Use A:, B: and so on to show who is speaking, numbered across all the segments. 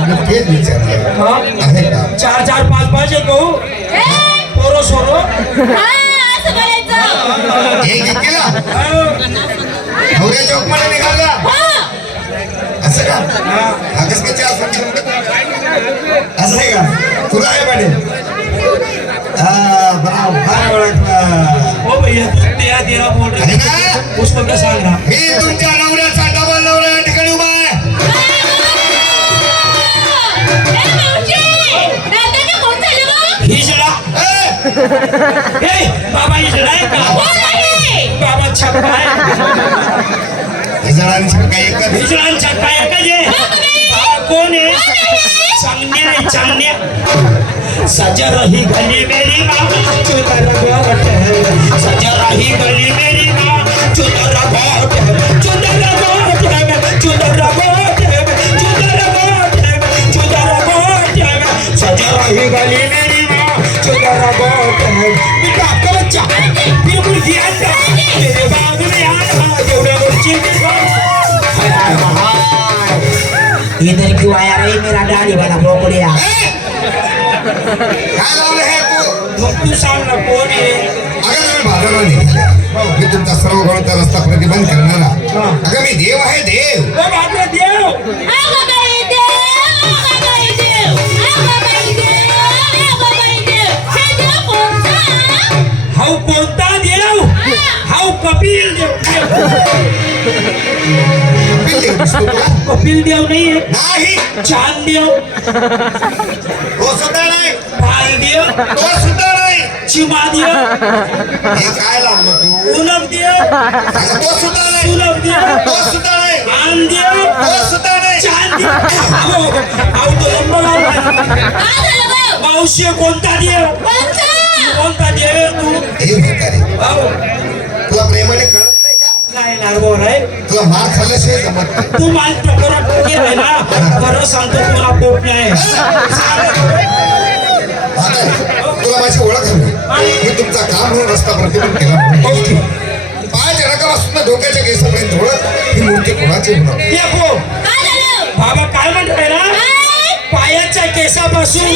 A: हा?
B: आहे का
A: चार चार पाच पाच येतो
C: ए,
A: पोरो सोरो
C: हा, असं करायचं
B: हे केला।
A: हा.
B: नवऱ्या चौक मला निघाल्या
C: हा,
B: असं का हा कसं काय चार? असं आहे का तुला आहे हा
A: हो भैया तू बोल उसको क्या सांग रहा
B: मी तुमच्या नवऱ्याचा
C: ए,
B: ए
A: बाबा हिजडा आहे का? बाबा छक्का आहे.
B: हे जणांचं काही एकच.
A: हिजडा छक्का आहे का जे बाबा कोण आहे? चांगण्या आहे चांगण्या. सजा रही गली मेरी माँ चुतर गोट है सजा रही गली मेरी माँ चुतर गोट है चुतर काय
B: लावलं हे तू
A: मग तू सांग ना कोण आहे
B: अगं तुम्ही बाजारात निघाल्या मी तुमचा सर्व गणता रस्ता प्रतिबंध करणारा अगं मी देव आहे देव?
A: हाऊ कोणता देव हाऊ कपिल देव
B: कपिल देव
A: कपिल देव
B: नाही
A: चाँद देव भाल देव
B: तो सुद्धा नाही
A: चिमा देव
B: हे काय लावलं तू
A: उलभ देव
B: तो सुद्धा नाही
A: सुलभ देव
B: तो सुद्धा नाही
A: आन देव
B: तो सुद्धा नाही
A: चाँद हाऊ हाऊ तो लंबा
C: काय?
A: मावशी कोणता देव
C: कोणता?
A: आहे तू
B: हे
A: हाऊ
B: तुला प्रेमाने कळत नाही का
A: नाही नारबोर आहे
B: तुला मार खाल्ल्याशिवाय जमत नाही
A: तू मान टकोरा टोकी आहे ना खरं सांगतो तुला पोट नाही
B: म्हातारे तुला माझी ओळख हवी मी तुमचा काम म्हणून रस्ता प्रतिबंध केला. पाच रकापासून धोक्याच्या केसापर्यंत ओळख. ही मूर्ती कोणाची म्हणून
A: देखो
C: काय झालं?
A: बाबा काय म्हणताय ना? पायाच्या केसापासून.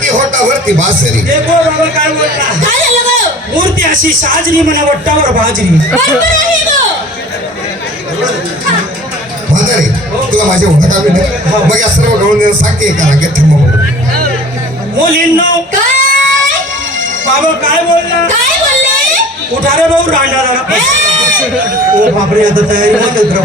C: की
B: होटावरती बासरी
A: देखो बाबा काय बोलता
C: काय झालं गं?
A: मूर्ती अशी साजरी म्हणा वट्टावर भाजरी
C: बरोबर आहे गं.
B: म्हातारे तुला माझी ओळख हवी नाही मग या सर्व गवळण सांगते का रागेत थांबा
A: मुलींनो बाबा काय बोलला
C: काय बोलले?
A: उठा रे भाऊ रांडा जरा ओ बापरे आता तयारी मध्ये द्रव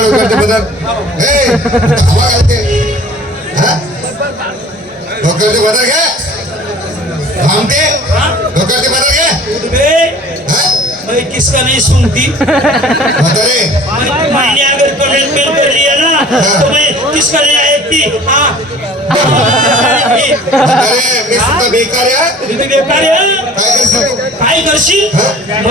B: घेतला का डोक्यावरती बदल ए हवा घालते हा? डोक्यावरती बदल घे थांबते डोक्यावरती बदल हा?
A: मैं किसका नहीं सुनती? मैंने अगर कमिटमेंट कर लिया ना तो मैं किसका नहीं आएगी हाँ।
B: बेकार आहे काय करशील तू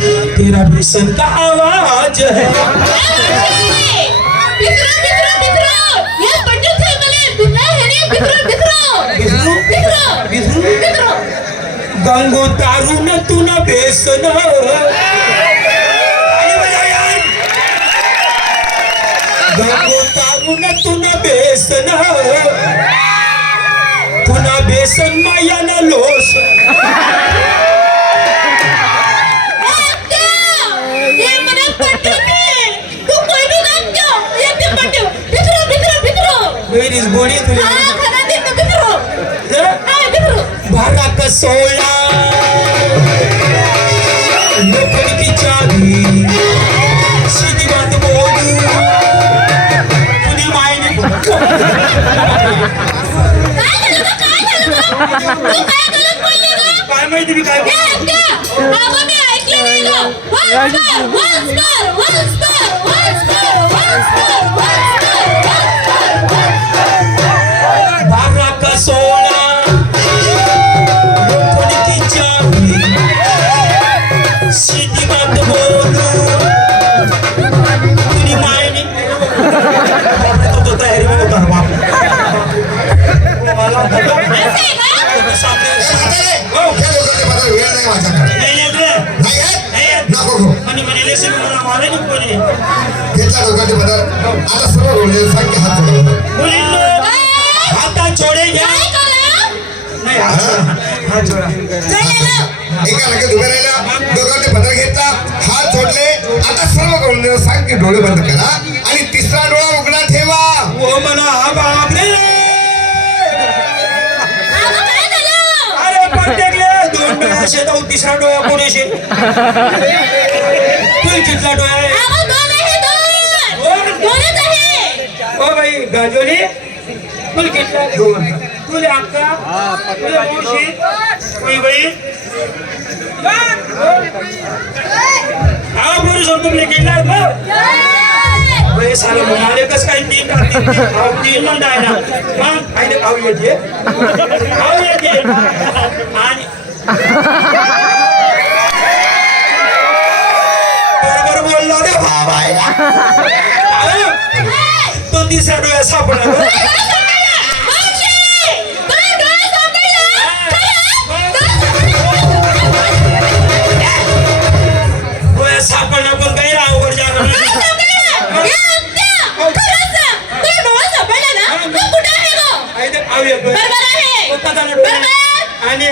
A: तेरा बेसन का आवाज़ है।
C: ने
A: गंगो तारू न तू न बेसन. गंगो तारू न तू न बेसन पुन्हा बेसन माया न लोस। मेरी गोडी तुझ्या
C: हाँ तो हाँ
A: की चाबी सीधी बात बोलू तुझी मायने
C: काय
A: माहिती मी काय
C: ए, अक्का, अगं मी ऐकलं नाही गं. Once more, once more, once more, once
B: लोकांचे बदल आता सर्व बोलले सांग हात घेतला. हात जोडले. आता सर्व करून देऊ डोळे बंद करा. आणि तिसरा डोळा उघडा ठेवा.
A: ओ म्हणा हा बाप रे अरे तिसरा डोळा कोण येशील डोळा.
C: अगं आहे,
A: हो बाई गाजोली. तुल कितला घेऊन तुले अक्का तुले मावशी कोई बाई हा बोलू शकतो तुला कितला आहे साला म्हणाले कस काय तीन तीन आहे ना. मग फायदे खाऊ येते खाऊ येते आणि बरोबर बोललो रे बाबा तो तिसऱ्या डोळ्या.
C: डोळा?
A: आणि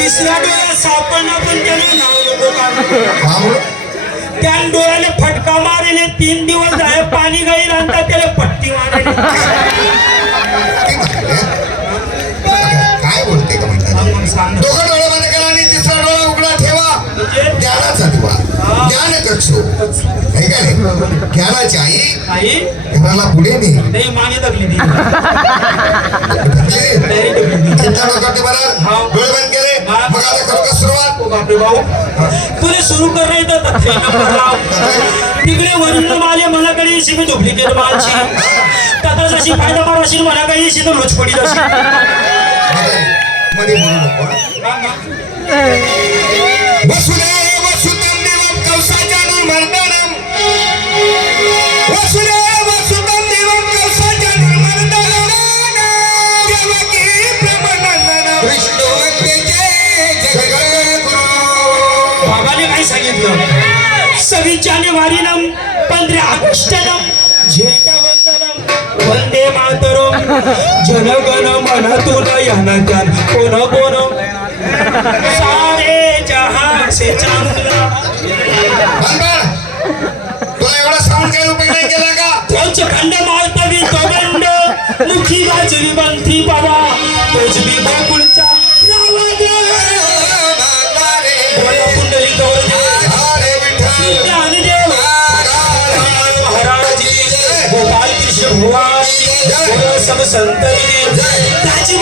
A: पण त्याने नाव.
B: का म्हणून?
A: त्या डोळ्याने फटका मारेले तीन दिवस झाले पाणी गाई राहतात त्याला पट्टी मारेली.
B: ते म्हातारे. काय बोलते का म्हणतात?
A: मग सांग ना.
B: दोघं डोळे बंद करा आणि तिसरा डोळा उघडा ठेवा. ज्ञानाचा दिवा ज्ञान कक्षो काय ज्ञानाची आई.
A: आई?
B: घराला पुढे नाही
A: मागे ती.
B: चिंता नको ते
A: भाऊ. तुला सुरू करायचं तिकडे वरून माझे मला कडे येशी मी डुप्लिकेट मालची तसंच अशी फायदा
B: करू असेल मला काही
A: येशी तर रोज पडी പതിനഞ്ച് ജാനുവാരിയിലും പന്ത്രണ്ട് ആഗസ്റ്റിലും ജേട്ടവന്തനം വന്ദേ മാതരം ജനഗണ മന തുലയനജൻ പുന പുന സാരേ ജഹാൻ से
B: चांदला तुला एवढा साऊंड काय उपयोग नाही केला का
A: त्यांचे खंड मारतवी तोबंड मुखी बाजवी बनती बाबा तेजवी बनती संत
B: जय.
A: ताजी